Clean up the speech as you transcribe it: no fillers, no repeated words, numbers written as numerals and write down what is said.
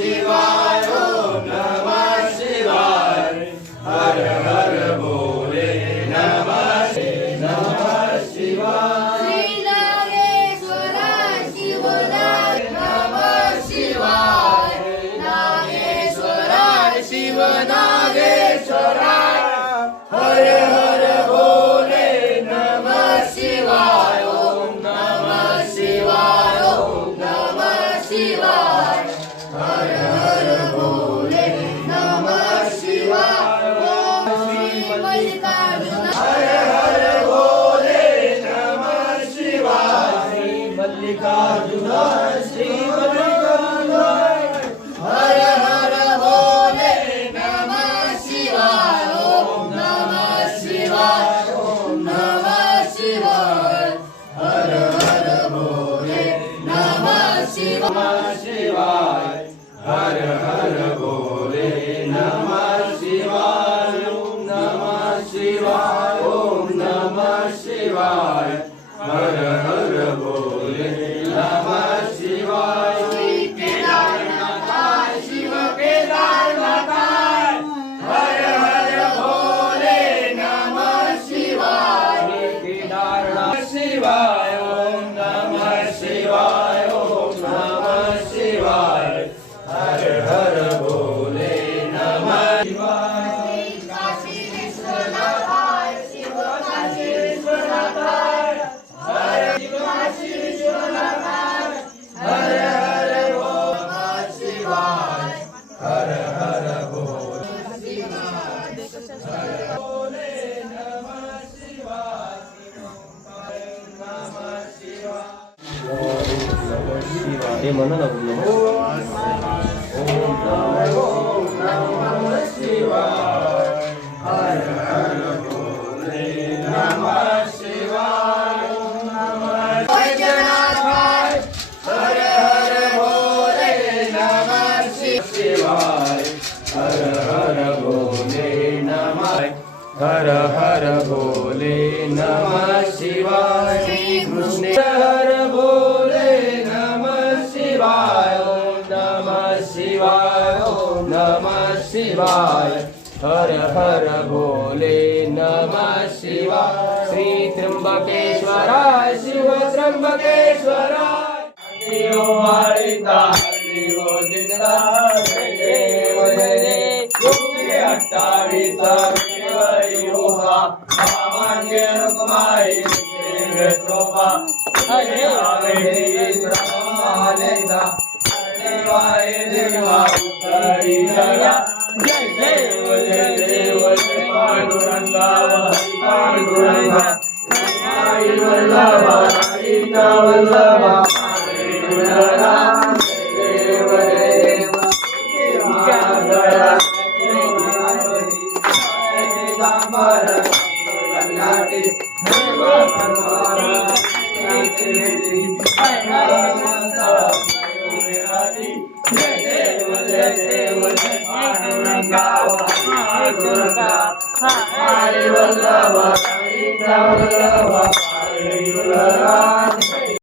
शिवाय ओम नमः शिवाय हर हर भोले नमः शिवाय श्री नागेश्वरा शिवनाय नमः शिवाय नागेश्वरा शिवनागेश्वरा हर हर भोले नमः शिवाय ओम नमः शिवाय ओम नमः शिवाय हर हर भोले नमः शिवाय ओम श्री मल्लिकार्जुन हर हर भोले नमः शिवाय श्री मल्लिकार्जुन श्री मल्लिकार्जुन हर हर भोले नमः शिवाय ओम नमः शिवाय ओम नमः शिवाय हर हर भोले नमः शिवाय शिवाय हर हर भोले नमः शिवाय ओम नमः शिवाय ओम नमः शिवाय हर हर भोले नमः शिवाय श्री केदारनाथ शिव केदारनाथ हर हर भोले नमः शिवाय केदारनाथ शिवाय ओम नमः शिवाय ओम नमः शिवाय हर हर भोले नमः शिवाय काशी विश्वनाथाय शिव काशी विश्वनाथाय काशी विश्वनाथ हर हर नमः शिवाय हर हर भोले भोले नमः शिवाय नमः शिवाय हे म्हणा ना बोललो ओम नमः शिवाय हर हर भोले नमः शिवाय ओम नमः वैद्यनाथाय हर हर भोले नमः शिवाय हर हर भोले नमः हर हर भोले नमः शिवाय श्री कृष्ण हर भोले नमः शिवाय ओम नमः शिवाय ओम नमः शिवाय हर हर भोले नमः शिवाय श्री त्र्यंबकेश्वराय शिव त्र्यंबकेश्वराय देव वाळिता देव जिंदा जय देव जय देव योगी अट्टाळीचा योगा सामान्य रुक्माई देव शोभा जय ब्रह्मालयदा देवाय देवा उत्तरी जगा जय देव जय देव जय पांडुरंगा हरी पांडुरंगा हरी वल्लभा हरी वल्लभा हरी दुर्गा जय देव जय देव हरी वल्लभा हरी वल्लभा हरी दुर्गा